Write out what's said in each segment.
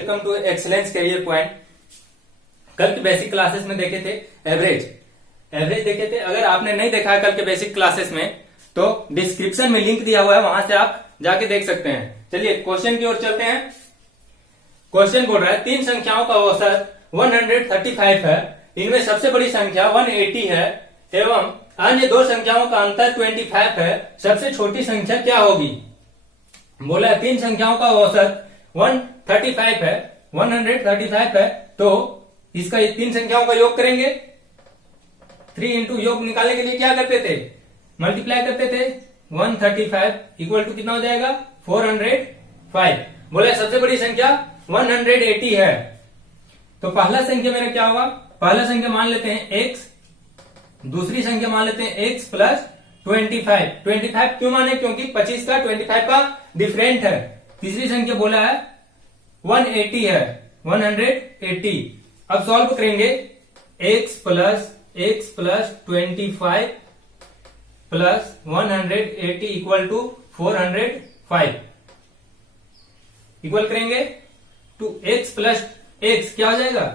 Welcome to excellence career point. कल के basic classes में देखे थे एवरेज देखे थे। अगर आपने नहीं देखा है कल के बेसिक क्लासेस में तो डिस्क्रिप्शन में लिंक दिया हुआ है, वहां से आप जाके देख सकते हैं। चलिए क्वेश्चन की ओर चलते हैं। क्वेश्चन बोल रहा है तीन संख्याओं का औसत 135 है, इनमें सबसे बड़ी संख्या 180 है एवं अन्य दो संख्याओं का अंतर 25 है, सबसे छोटी संख्या क्या होगी। बोला है तीन संख्याओं का औसत 135 है, 135 है, तो इसका तीन संख्याओं का योग करेंगे। 3 इंटू योग निकालने के लिए क्या करते थे, मल्टीप्लाई करते थे। 135 इक्वल टू कितना हो जाएगा 405। बोले सबसे बड़ी संख्या 180 है, तो पहला संख्या मेरा क्या होगा, पहला संख्या मान लेते हैं x, दूसरी संख्या मान लेते हैं x प्लस 25 क्यों माने, क्योंकि 25 का 25 का डिफरेंट है। तीसरी संख्या बोला है 180 है, 180। अब सॉल्व करेंगे x plus 25 plus 180 equal to 405 equal करेंगे टू x प्लस x क्या हो जाएगा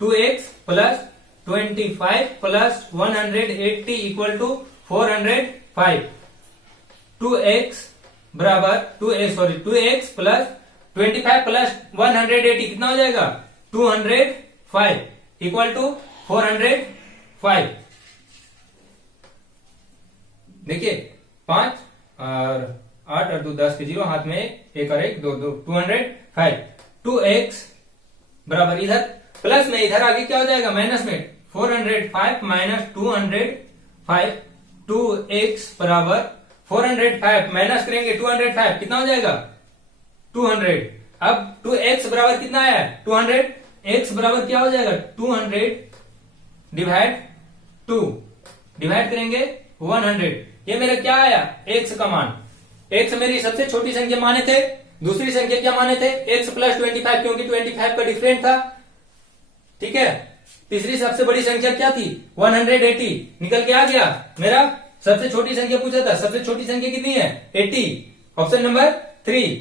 2x plus 25 plus 180 equal to 405। 2x बराबर 2x प्लस 25 प्लस 180 कितना हो जाएगा 205 इक्वल टू 405। देखिए 5 और 8 और 2 10 के 0 हाथ में एक और एक 2 205। 2x बराबर इधर प्लस में इधर आगे क्या हो जाएगा माइनस में 405 माइनस 205। 2x बराबर 405 माइनस करेंगे 205 कितना हो जाएगा 200। अब 2x बराबर कितना आया 200। x बराबर क्या हो जाएगा 200 डिवाइड 2 डिवाइड करेंगे 100। ये मेरा क्या आया x का मान। x मेरी सबसे छोटी संख्या माने थे, दूसरी संख्या क्या माने थे x प्लस 25 क्योंकि 25 का डिफरेंट था। ठीक है, तीसरी सबसे बड़ी संख्या क्या थी 180 निकल के आ गया। मेरा सबसे छोटी संख्या पूछा था, सबसे छोटी संख्या कितनी है 80, ऑप्शन नंबर 3।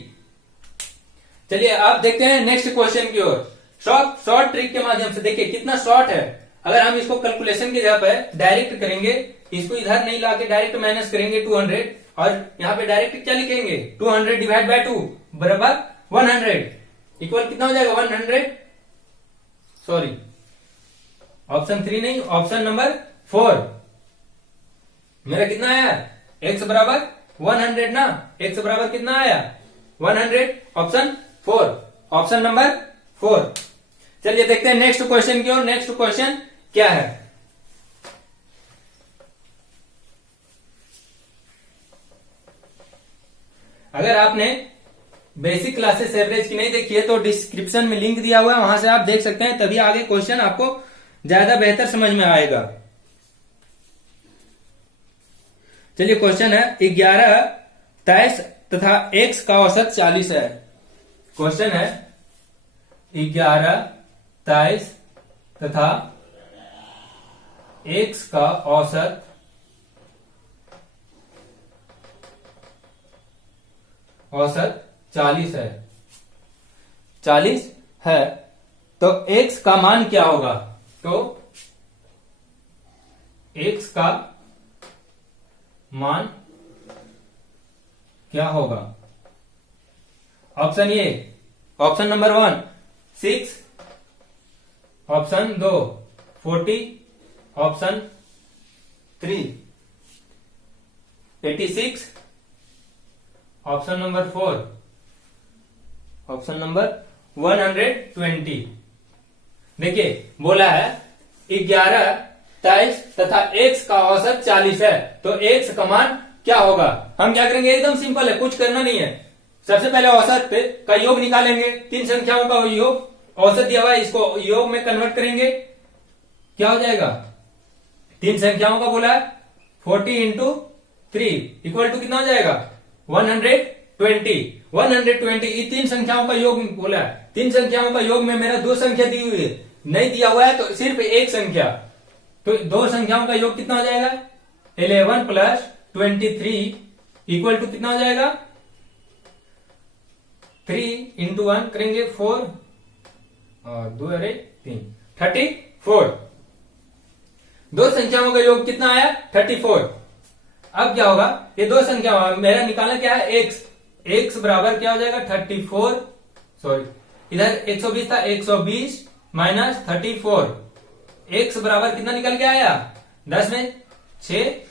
चलिए आप देखते हैं नेक्स्ट क्वेश्चन की ओर। शॉर्ट ट्रिक के माध्यम से देखिए कितना शॉर्ट है। अगर हम इसको कैलकुलेशन की जगह पर डायरेक्ट करेंगे, इसको इधर नहीं लाके डायरेक्ट माइनस करेंगे 200 और यहाँ पे डायरेक्ट क्या लिखेंगे 200 डिवाइड बाय 2 बराबर 100 इक्वल कितना हो जाएगा 100। सॉरी ऑप्शन 3 नहीं, ऑप्शन नंबर 4। मेरा कितना आया x बराबर 100 ना, x बराबर कितना आया 100, ऑप्शन 4, ऑप्शन नंबर 4। चलिए देखते हैं नेक्स्ट क्वेश्चन की ओर। नेक्स्ट क्वेश्चन क्या है, अगर आपने बेसिक क्लासेस एवरेज की नहीं देखी है तो डिस्क्रिप्शन में लिंक दिया हुआ है, वहां से आप देख सकते हैं, तभी आगे क्वेश्चन आपको ज्यादा बेहतर समझ में आएगा। चलिए क्वेश्चन है 11 23 तथा x का औसत 40 है। क्वेश्चन है 11 23 तथा x का औसत 40 है। 40 है तो x का मान क्या होगा, तो x का मान क्या होगा। Option A, option number 1 6, option 2 40, option 3 86, option number 4, option number 120। देखिए बोला है 11 23 तथा x का औसत 40 है, तो x का मान क्या होगा। हम क्या करेंगे, एकदम सिंपल है, कुछ करना नहीं है। सबसे पहले औसत का योग निकालेंगे, तीन संख्याओं का योग, औसत दिया हुआ है इसको योग में कन्वर्ट करेंगे, क्या हो जाएगा तीन संख्याओं का बोला है 40 इंटू 3 इक्वल टू कितना हो जाएगा 120। 120 ये तीन संख्याओं का योग बोला है। तीन संख्याओं का योग में मेरा दो संख्या दी हुई है, नहीं दिया हुआ है तो सिर्फ एक संख्या, तो दो संख्याओं का योग कितना हो जाएगा 11 प्लस 23 इक्वल टू कितना हो जाएगा 3 इंटू 1 करेंगे 4 और 2 अरे 3, 34। दो संख्याओं का योग कितना आया? 34। अब क्या होगा? ये दो संख्या मेरा निकालना क्या है? x बराबर क्या हो जाएगा? 34, सॉरी इधर 120 था, 120 माइनस 34। x बराबर कितना निकल के आया? 10 में 6,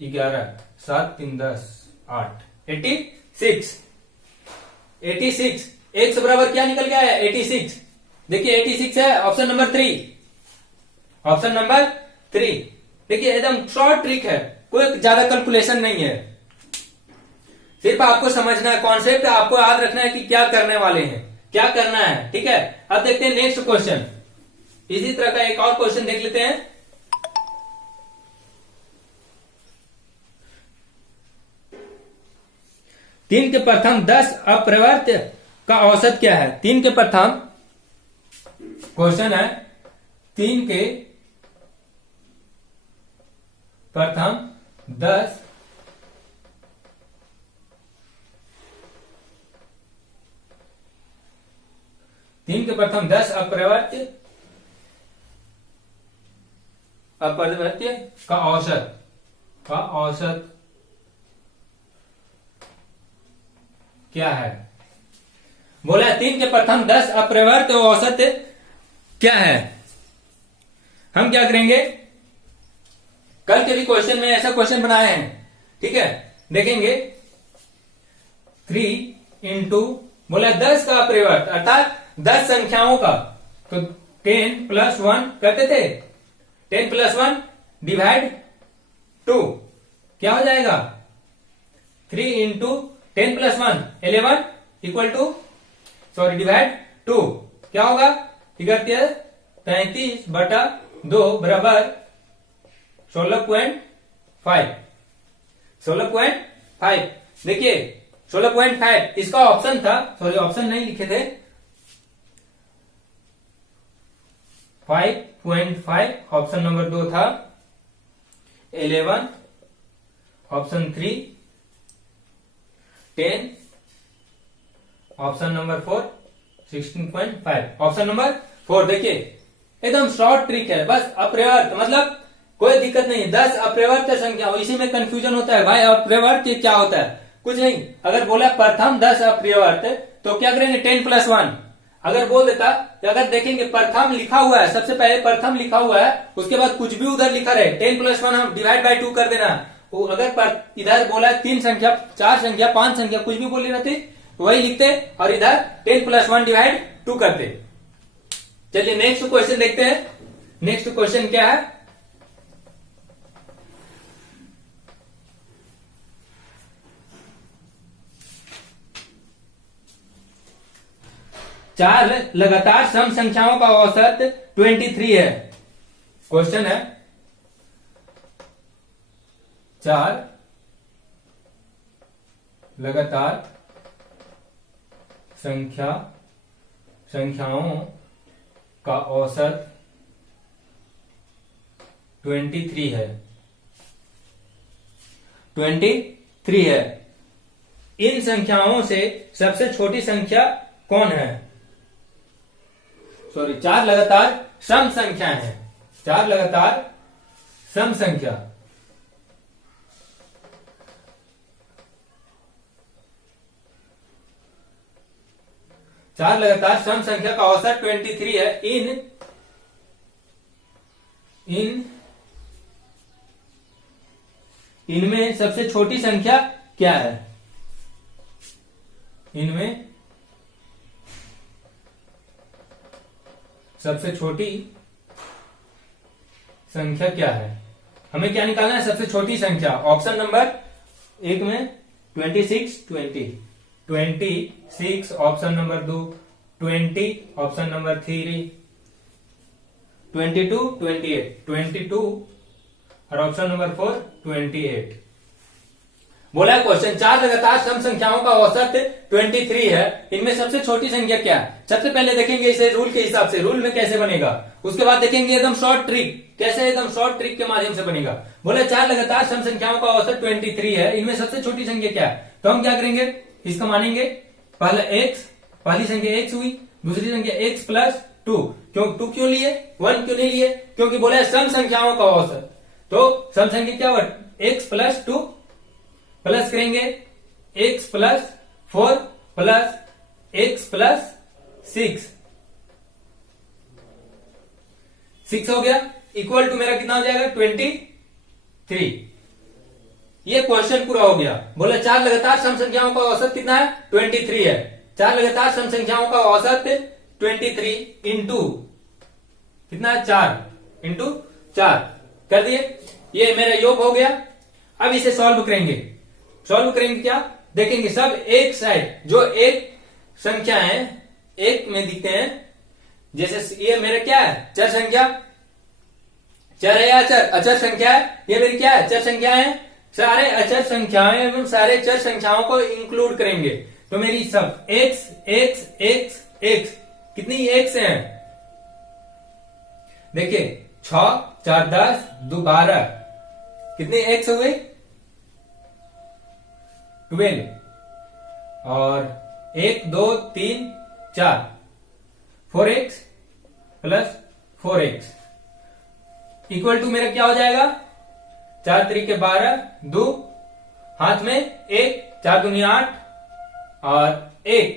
11, 7 3 10 8, 86। 86 x बराबर क्या निकल के आया? 86। देखिए 86 है ऑप्शन नंबर 3। Option number 3। देखिए एकदम शॉर्ट ट्रिक है, कोई ज्यादा कैलकुलेशन नहीं है, सिर्फ आपको समझना है, कॉन्सेप्ट आपको याद रखना है कि क्या करने वाले हैं, क्या करना है। ठीक है, अब देखते हैं नेक्स्ट क्वेश्चन। इसी तरह का एक और क्वेश्चन देख लेते हैं। तीन के प्रथम 10 अपरिवर्त्य का औसत क्या है? तीन के प्रथम क्वेश्चन है, तीन के प्रथम 10 तीन के प्रथम 10 अपरिवर्त्य का औसत क्या है? बोला तीन के प्रथम 10 अपरिवर्त्य औसत क्या है? हम क्या करेंगे, कल के भी क्वेश्चन में ऐसा क्वेश्चन बनाए हैं। ठीक है, देखेंगे 3 इंटू बोला 10 का अपरिवर्त अर्थात 10 संख्याओं का, तो 10 प्लस 1 करते थे, 10 प्लस 1 डिवाइड 2 क्या हो जाएगा? 3 into 10 plus 1 11 equal to sorry divide 2 क्या होगा? 33 बटा 2 बराबर 16.5। 16.5 देखिए 16.5 इसका ऑप्शन था, सॉरी ऑप्शन नहीं लिखे थे, 5.5 ऑप्शन नंबर 2 था, 11 option 3, 10 option number 4, 16.5 option number 4। देखिए एकदम शॉर्ट ट्रिक है, बस अप्रवर्त मतलब कोई दिक्कत नहीं, 10 अप्रवर्त संख्या, इसी में कंफ्यूजन होता है भाई अप्रवर्त क्या होता है, कुछ नहीं। अगर बोला प्रथम 10 अप्रवर्त तो क्या करेंगे 10 प्लस 1, अगर बोल देता तो अगर देखेंगे प्रथम लिखा हुआ है, सबसे पहले प्रथम लिखा हुआ है, उसके बाद कुछ भी उधर लिखा रहे 10 प्लस 1 हम डिवाइड बाय 2 कर देना। वो अगर इधर बोला 3 संख्या 4 संख्या 5 संख्या कुछ भी बोली रहती वही लिखते और इधर 10 प्लस 1 डिवाइड 2 करते। चलिए नेक्स्ट क्वेश्चन देखते हैं। नेक्स्ट क्वेश्चन क्या है? चार लगातार सम संख्याओं का औसत 23 है। क्वेश्चन है चार लगातार संख्याओं का औसत 23 है। 23 है। इन संख्याओं से सबसे छोटी संख्या कौन है? सॉरी, चार लगातार सम संख्या है, चार लगातार सम संख्या, चार लगातार सम संख्या का औसत 23 है। इनमें सबसे छोटी संख्या क्या है? इनमें सबसे छोटी संख्या क्या है? हमें क्या निकालना है? सबसे छोटी संख्या। ऑप्शन नंबर 1 में 26 26 ऑप्शन नंबर 2 20 ऑप्शन नंबर 3 22 28 22 और ऑप्शन नंबर 4 28। बोला क्वेश्चन चार लगातार सम संख्याओं का औसत 23 है, इनमें सबसे छोटी संख्या क्या है? सबसे पहले देखेंगे इसे रूल के हिसाब से, रूल में कैसे बनेगा, उसके बाद देखेंगे एकदम शॉर्ट ट्रिक, कैसे एकदम शॉर्ट ट्रिक के माध्यम से बनेगा। बोले चार लगातार सम संख्याओं का औसत 23 है, इनमें सबसे छोटी संख्या क्या है? तो हम क्या करेंगे, इसका मानेंगे पहला x, पहली संख्या x हुई, दूसरी संख्या x प्लस 2। क्यों 2 क्यों लिए, 1 क्यों नहीं लिए? क्योंकि बोला है सम संख्याओं का औसत। तो सम संख्या क्या हुआ, x प्लस 2 प्लस करेंगे x plus 4 plus x plus 6 हो गया, इक्वल टू मेरा कितना हो जाएगा 23। ये क्वेश्चन पूरा हो गया। बोला चार लगातार सम संख्याओं का औसत कितना है, 23 है। चार लगातार सम संख्याओं का औसत 23 इंटू कितना है, 4 इंटू 4 कर दिए। ये मेरा योग हो गया। अब इसे सॉल्व करेंगे। सॉल्व करेंगे क्या, देखेंगे सब एक साइड जो एक संख्या है एक में दिखते हैं। जैसे ये मेरा क्या है, चर संख्या, चर है या अचर, अचर संख्या है। ये मेरी क्या है, चर संख्या है। सारे अचर संख्याएं एवं सारे चर संख्याओं को इंक्लूड करेंगे। तो मेरी सब x x x x कितनी x है, देखिए 6 4 10 2 12 कितनी x हो गई, 12। और 1 2 3 4 4x plus 4x equal to मेरा क्या हो जाएगा, 4 तरीके 12 2 हाथ में 1 4 दूनी 8 और 1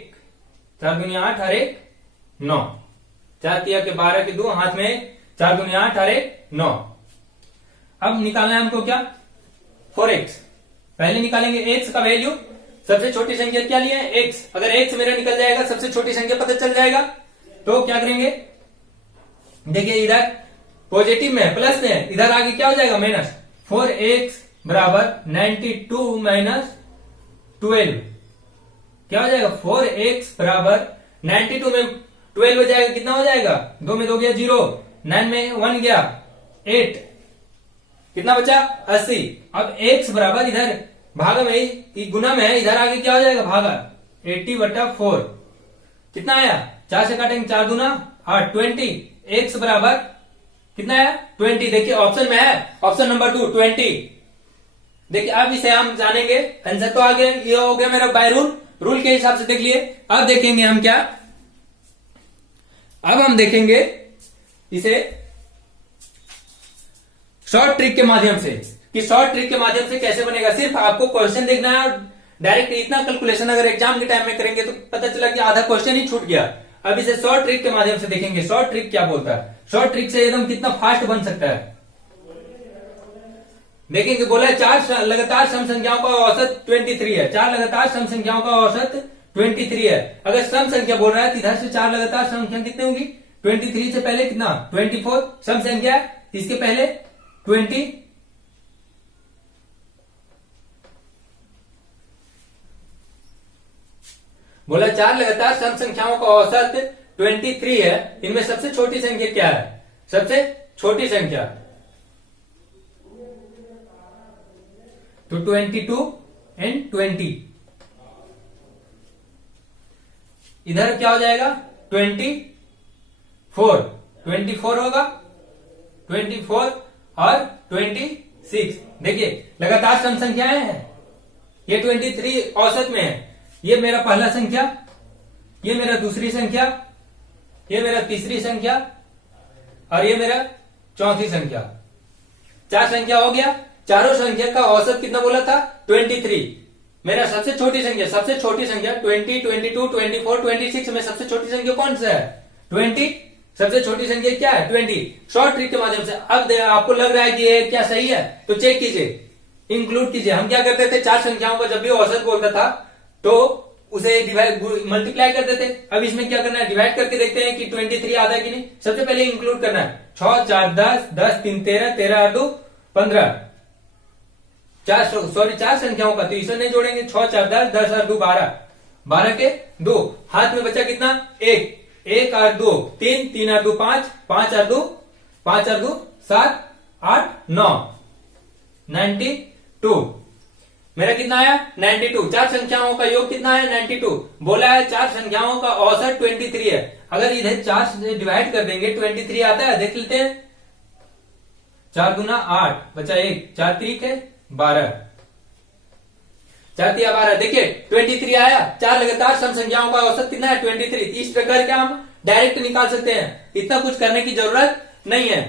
4 दूनी 8 और 1 9, 4 तिया के 12 के 2 हाथ में 4 दूनी 8 और 1 9। अब निकालना है हमको क्या, 4x। पहले निकालेंगे x का वैल्यू। सबसे छोटी संख्या क्या लिया है, x। अगर x मेरा निकल जाएगा, सबसे छोटी संख्या पता चल जाएगा। तो क्या करेंगे, देखिए इधर पॉजिटिव में है, प्लस में है, इधर आगे क्या हो जाएगा माइनस। 4x बराबर 92 माइनस 12 क्या हो जाएगा, 4x बराबर 92 में 12 हो जाएगा, कितना हो जाएगा, 2 में 2 गया 0, 9 में 1 गया 8, कितना बचा 80। अब x बराबर इधर भागा में गुना में है, इधर आगे क्या हो जाएगा भागा, 80/4 कितना आया, 4 से काटेंगे 4 दूना 8 20। x बराबर कितना है 20। देखिए ऑप्शन में है, ऑप्शन नंबर 2 20। देखिए अब इसे हम जानेंगे, आंसर तो आ गया, ये हो गया मेरा बाय रूल के हिसाब से देख लिए। अब देखेंगे हम क्या, अब हम देखेंगे इसे शॉर्ट ट्रिक के माध्यम से, कि शॉर्ट ट्रिक के माध्यम से कैसे बनेगा। सिर्फ आपको क्वेश्चन देखना है और डायरेक्ट इतना कैलकुलेशन अगर एग्जाम के टाइम में करेंगे तो पता चला कि आधा क्वेश्चन ही छूट गया। अब इसे शॉर्ट ट्रिक के माध्यम से देखेंगे, शॉर्ट ट्रिक क्या बोलता है, शॉर्ट ट्रिक से एकदम कितना फास्ट बन सकता है देखेंगे। बोला है चार लगातार सम संख्याओं का औसत 23 है, चार लगातार सम संख्याओं का औसत 23 है। अगर सम संख्या बोल रहा है तो इधर से चार लगातार संख्या कितनी होगी, 23 से पहले कितना 24 सम संख्या है, इसके पहले 20 बोला चार लगातार सम संख्याओं का औसत 23 है। इनमें सबसे छोटी संख्या क्या है, सबसे छोटी संख्या तो 22 एंड 20। इधर क्या हो जाएगा 24 होगा, 24 और 26। देखिए लगातार सम संख्याएं हैं, ये 23 औसत में है। ये मेरा पहला संख्या, ये मेरा दूसरी संख्या, ये मेरा तीसरी संख्या और ये मेरा चौथी संख्या। चार संख्या हो गया। चारों संख्या का औसत कितना बोला था 23। मेरा सबसे छोटी संख्या 20, 22, 24, 26 में सबसे छोटी संख्या कौन सा है 20। सबसे छोटी संख्या क्या है 20। शॉर्ट ट्रिक के माध्यम से अब आपको लग रहा है कि ये क्या सही है तो चेक कीजिए, इंक्लूड कीजिए। हम क्या करते थे, चार संख्याओं का जब भी औसत बोलता था तो उसे डिवाइड मल्टीप्लाई करते थे। अब इसमें क्या करना है, डिवाइड करके देखते हैं कि 23 आता है कि नहीं। सबसे पहले इंक्लूड करना है, 6 4 10 10 3 13 13 और 2 15, चार संख्याओं का तो इसे नहीं जोड़ेंगे। 6 4 10 10 और 2 12, 12 के 2 हाथ में बचा कितना 1 और 2 3 3 और 2 5 5 और 2 7 8 9 92। मेरा कितना आया 92। चार संख्याओं का योग कितना है 92। बोला है चार संख्याओं का औसत 23 है। अगर इधर 4 से डिवाइड कर देंगे 23 आता है, देख लेते हैं। 4 दूना 8 बचा 1, 4 3 12, 4 तिया 12, देखिए 23 आया। 4 लगातार सम संख्याओं का औसत कितना है? 23। इस प्रकार क्या हम डायरेक्ट निकाल सकते हैं, इतना कुछ करने की जरूरत नहीं है।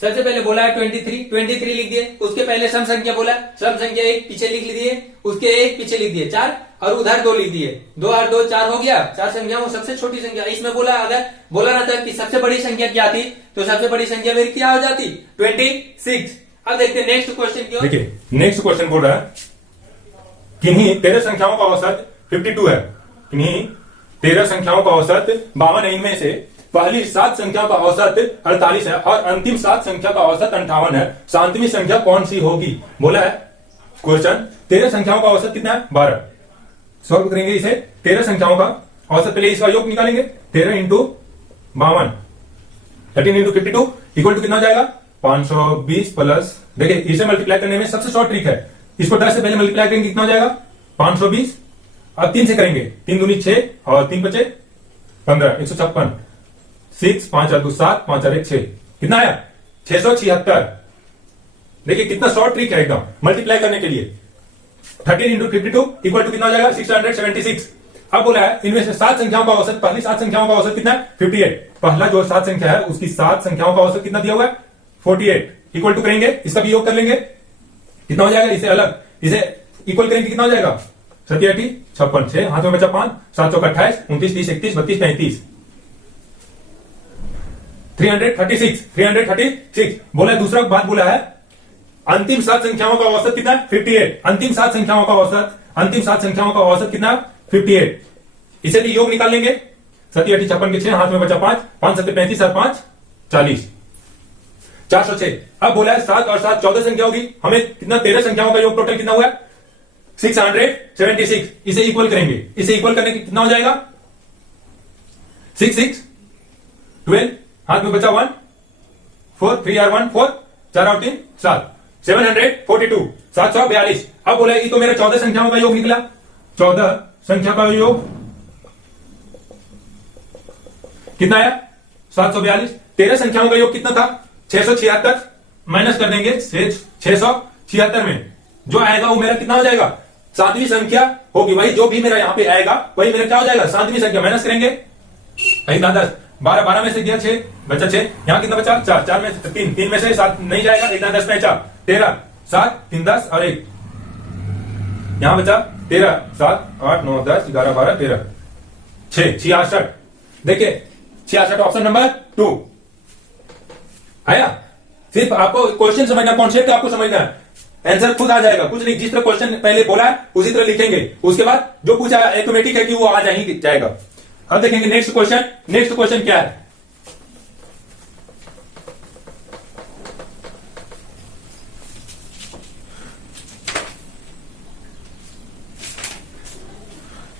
सबसे पहले बोला है 23 लिख दिए, उसके पहले सम संख्या बोला, सम संख्या 1 पीछे लिख दिए, उसके 1 पीछे लिख दिए 4 और उधर 2 लिख दिए। 2 और 2 4 हो गया। 4 संख्याओं सबसे छोटी संख्या। इसमें बोला अगर बोला ना था कि सबसे बड़ी संख्या क्या थी, तो सबसे बड़ी संख्या मेरी क्या हो जाती? 26। अब देखते हैं नेक्स्ट क्वेश्चन क्यों। देखिए नेक्स्ट क्वेश्चन बोल रहा है किन्हीं 13 संख्याओं का औसत 52 है। किन्हीं 13 संख्याओं का औसत 52 है। इनमें से पहली 7 संख्या का औसत 48 है और अंतिम 7 संख्या का औसत 58 है। सातवीं संख्या कौन सी होगी? बोला है क्वेश्चन 13 संख्याओं का औसत कितना है? 12। सॉल्व करेंगे इसे। 13 संख्याओं का औसत, पहले इसका योग निकालेंगे। 13 इंटू 52, 13 इंटू 52 इक्वल टू कितना हो जाएगा? 520 प्लस, देखिए इसे मल्टीप्लाई करने में सबसे शॉर्ट ट्रिक है, इसको 10 से पहले मल्टीप्लाई करेंगे कितना हो जाएगा? 520। अब 3 से करेंगे, 3 दूनी 6 और 3 बचे 15, 156। 6 5 और 2 7, 5 और 1 6, कितना आया? 676। देखिए कितना शॉर्ट ट्रिक है एकदम मल्टीप्लाई करने के लिए। 13 इंटू 52 इक्वल टू कितना हो जाएगा? 676। अब बोला है इनमें से 7 संख्याओं का औसत, पहली 7 संख्याओं का औसत कितना है? 58। पहला जो 7 संख्या है उसकी 7 संख्याओं का औसत कितना दिया हुआ है? 48। इक्वल टू करेंगे, इसका भी योग कर लेंगे, कितना हो जाएगा? इसे अलग, इसे इक्वल करेंगे कितना हो जाएगा? 7 8 56, 6 हाथ में बचा 5, 7 चौका 28, 29 30 31 32 33, 336। बोला है दूसरा बात बोला है अंतिम 7 संख्याओं का औसत कितना है? 58। अंतिम 7 संख्याओं का औसत कितना? 58। इसे भी योग निकाल लेंगे। 7 8 56 के 6 हाथ में बचा 5, 5 7 35 और 5 40, 406। अब बोला है 7 और 7 14 संख्या होगी, हमें कितना? 13 संख्याओं का योग टोटल कितना हुआ है? 676। इसे इक्वल करेंगे, इसे इक्वल करने के कितना हो जाएगा? 6 6 12, हाथ में बचा 1 4 3 और 1 4, 4 और 3 7, 742, 742। अब बोला ये तो मेरा 14 संख्याओं का योग निकला। 14 संख्या का योग कितना आया? 742। 13 संख्याओं का योग कितना था? 676। माइनस कर देंगे 676 में जो आएगा वो मेरा कितना हो जाएगा? 7वीं संख्या होगी। वही जो भी मेरा यहाँ पे आएगा वही मेरा क्या हो जाएगा? 7वीं संख्या। माइनस करेंगे 10 12, 12 में से दिया 6 बचा 6, यहाँ कितना बचा? 4, 4 में 3, 3 में से 7 नहीं जाएगा, 1 10 में 4, 13 7 3 10 और 1, यहाँ बचा 13 7 8 9 10 11 12 13 6 66। देखिए 66 ऑप्शन नंबर 2 आया। सिर्फ आपको क्वेश्चन समझना, कॉन्सेप्ट आपको समझना है, आंसर खुद आ जाएगा। कुछ नहीं, जिस तरह क्वेश्चन पहले बोला है उसी तरह लिखेंगे, उसके बाद जो पूछा ऑटोमेटिक है कि वो आ जाएगा। अब देखेंगे नेक्स्ट क्वेश्चन। नेक्स्ट क्वेश्चन क्या है?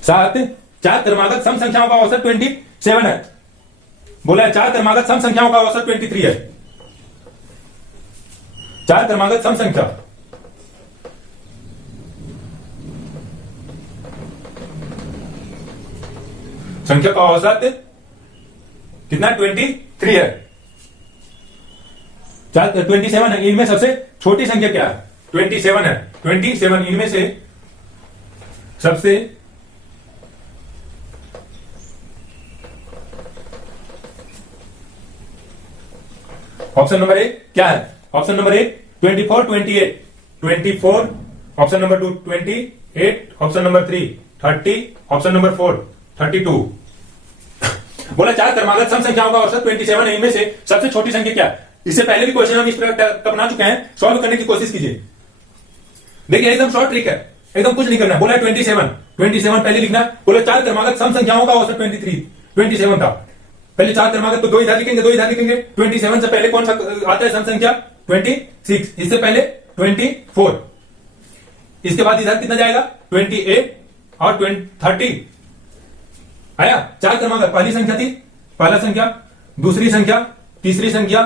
सात 4 क्रमागत सम संख्याओं का औसत 27 है। बोला है 4 क्रमागत सम संख्याओं का औसत 23 है। 4 क्रमागत सम संख्या का औसत कितना? 23 है। 27 है। इनमें सबसे छोटी संख्या क्या है? 27 है। 27 इनमें से सबसे ऑप्शन नंबर 1 क्या है? Option number 1 24 28, 24। Option number 2 28, option number 3 30, option number 4 32। बोला 4 क्रमागत सम संख्याओं का औसत 27 है। इनमें से सबसे छोटी संख्या क्या है? इससे पहले भी क्वेश्चन हम इस प्रकार का बना चुके हैं, सॉल्व करने की कोशिश कीजिए। देखिए एकदम शॉर्ट ट्रिक है, एकदम कुछ नहीं करना। बोला 27 पहले लिखना। बोला 4 क्रमागत सम संख्याओं का औसत 27 था। पहले 4 क्रमागत तो 2 इधर लिखेंगे, 2 इधर लिखेंगे। 27 से पहले कौन सा आता है सम संख्या? 26। इससे पहले 24। इसके बाद इधर कितना जाएगा? 28 और 30 आया। 4 क्रमागत पहली संख्या थी, पहला संख्या, दूसरी संख्या, तीसरी संख्या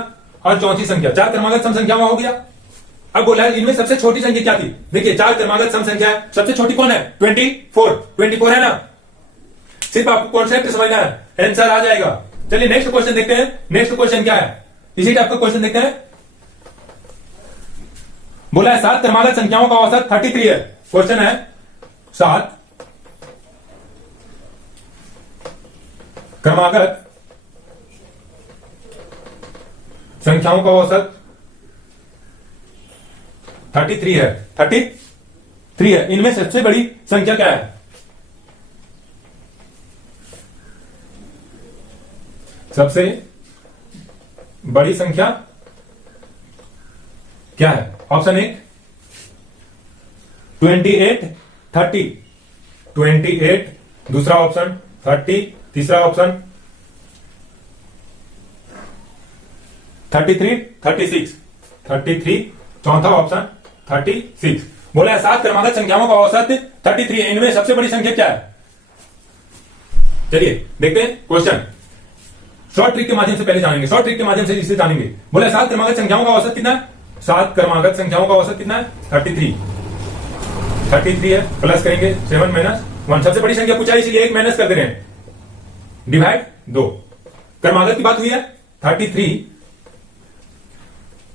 और चौथी संख्या। 4 क्रमागत सम संख्या हो गया। अब बोला है इनमें सबसे छोटी संख्या क्या थी? देखिए 4 क्रमागत सम संख्या है, सबसे छोटी कौन है? 24 है ना। सिर्फ आपको कॉन्सेप्ट समझना है, आंसर आ जाएगा। चलिए नेक्स्ट क्वेश्चन देखते हैं। नेक्स्ट क्वेश्चन क्या है? इसी टाइप का क्वेश्चन देखते हैं। बोला है 7 क्रमागत संख्याओं का औसत 33 है। क्वेश्चन है 7 क्रमागत संख्याओं का औसत 33 है। 33 है। इनमें सबसे बड़ी संख्या क्या है? सबसे बड़ी संख्या क्या है? ऑप्शन 1 28, 30। 28, दूसरा ऑप्शन 30, तीसरा ऑप्शन 33, 36। 33, चौथा ऑप्शन 36। बोला है 7 क्रमागत संख्याओं का औसत 33 है। इनमें सबसे बड़ी संख्या क्या है? चलिए देखते हैं क्वेश्चन। शॉर्ट ट्रिक के माध्यम से पहले जानेंगे, शॉर्ट ट्रिक के माध्यम से इसे जानेंगे। बोला 7 क्रमागत संख्याओं का औसत कितना है? 7 क्रमागत संख्याओं का औसत कितना है? 33। 33 है, प्लस करेंगे 7 माइनस 1। सबसे बड़ी संख्या पूछा है इसलिए 1 माइनस कर दे रहे हैं, डिवाइड 2। क्रमागत की बात हुई है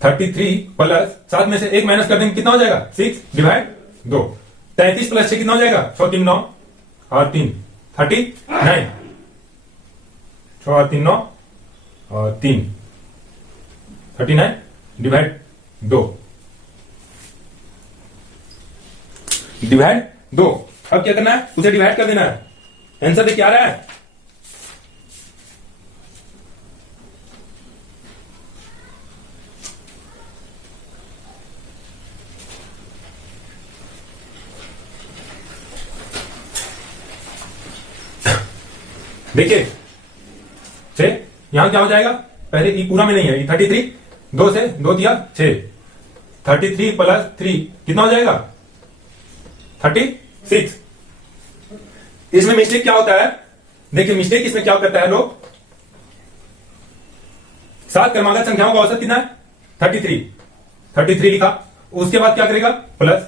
33 प्लस 7 में से 1 माइनस कर देंगे, कितना हो जाएगा? 6 डिवाइड 2। 33 प्लस 6 कितना हो जाएगा? 6 3 9 और 3 39। 6 और 3 9 और 3 39 डिवाइड 2। डिवाइड 2। अब क्या करना है? उसे डिवाइड कर देना है। आंसर देखिए आ रहा है, देखिए 6। यहां क्या हो जाएगा? पहले ई पूरा में नहीं है, ई 33। 2 से 2 दिया 6। 33 प्लस 3 कितना हो जाएगा? 36। इसमें मिस्टेक क्या होता है? देखिए मिस्टेक इसमें क्या करता है लोग, 7 क्रमागत संख्याओं का औसत कितना है? 33 लिखा, उसके बाद क्या करेगा? प्लस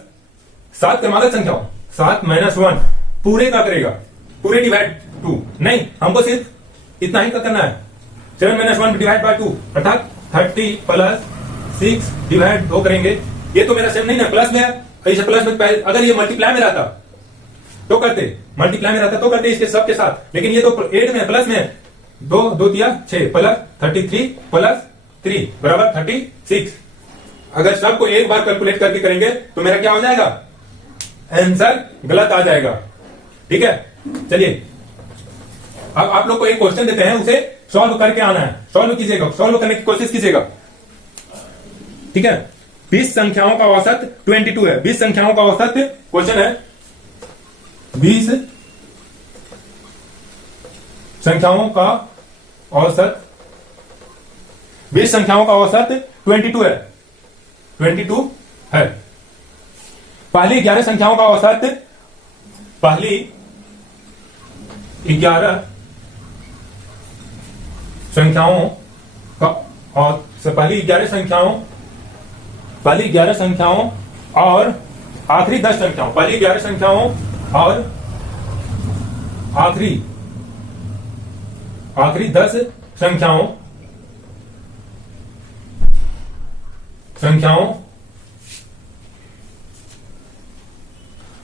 7 क्रमागत संख्याओं, 7 माइनस 1 पूरे का करेगा, पूरे डिवाइड 2। नहीं, हमको सिर्फ इतना ही का करना है। 7 माइनस 1 डिवाइड बाय 2 अर्थात 30 प्लस 6 डिवाइड 2 करेंगे। ये तो मेरा सेम नहीं ना, प्लस में है। इसे प्लस में अगर ये मल्टीप्लाई में रहता तो करते, मल्टीप्लाई में रहता तो करते इसके सब के साथ, लेकिन ये तो 8 में प्लस में 2 दिया 6 प्लस 33 प्लस 3 बराबर 36। अगर सबको एक बार कैलकुलेट करके करेंगे तो मेरा क्या हो जाएगा? आंसर गलत आ जाएगा। ठीक है, चलिए अब आप लोग को एक क्वेश्चन देते हैं, उसे सॉल्व करके आना है। सॉल्व कीजिएगा, सॉल्व करने की कोशिश कीजिएगा। ठीक है, 20 संख्याओं का औसत 22 है। 20 संख्याओं का औसत क्वेश्चन है, 20 संख्याओं का औसत 20 संख्याओं का औसत 22 है। 22 है। पहली 11 संख्याओं का औसत, पहली 11 संख्याओं का और पहली 11 संख्याओं, पहली 11 संख्याओं और आखिरी 10 संख्याओं, पहली 11 संख्याओं और आखिरी 10 संख्याओं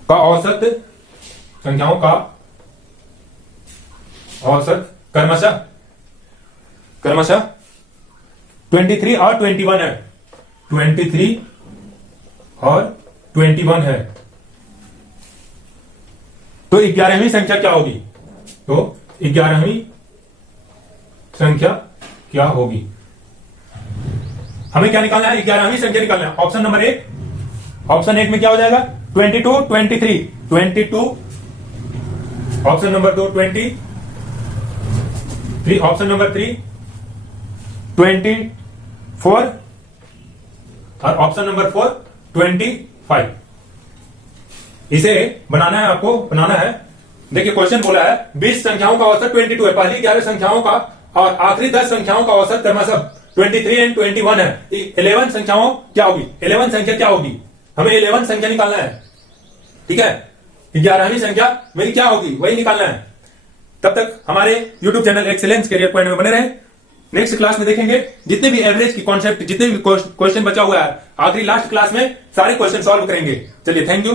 का औसत, संख्याओं का औसत क्रमशः 23 और 21 है। 23 और 21 है। तो 11वीं संख्या क्या होगी? तो 11वीं संख्या क्या होगी? हमें क्या निकालना है? 11वीं संख्या निकालना है। ऑप्शन नंबर 1, ऑप्शन 1 में क्या हो जाएगा? 22, 23, 22। ऑप्शन नंबर 2 23, ऑप्शन नंबर 3 24 और ऑप्शन नंबर 4 25। इसे बनाना है, आपको बनाना है। देखिए क्वेश्चन बोला है 20 संख्याओं का औसत 22 है, पहली 11 संख्याओं का और आखिरी 10 संख्याओं का औसत क्रमशः 23 एंड 21 है। 11 संख्याओं क्या होगी? 11 संख्या क्या होगी? हमें 11 संख्या निकालना है। ठीक है, 11वीं संख्या मेरी क्या होगी वही निकालना है। तब तक हमारे YouTube channel excellence career point में बने रहे। नेक्स्ट क्लास में देखेंगे जितने भी एवरेज की कॉन्सेप्ट, जितने भी क्वेश्चन बचा हुआ है, आखिरी लास्ट क्लास में सारे क्वेश्चन सॉल्व करेंगे। चलिए, थैंक यू।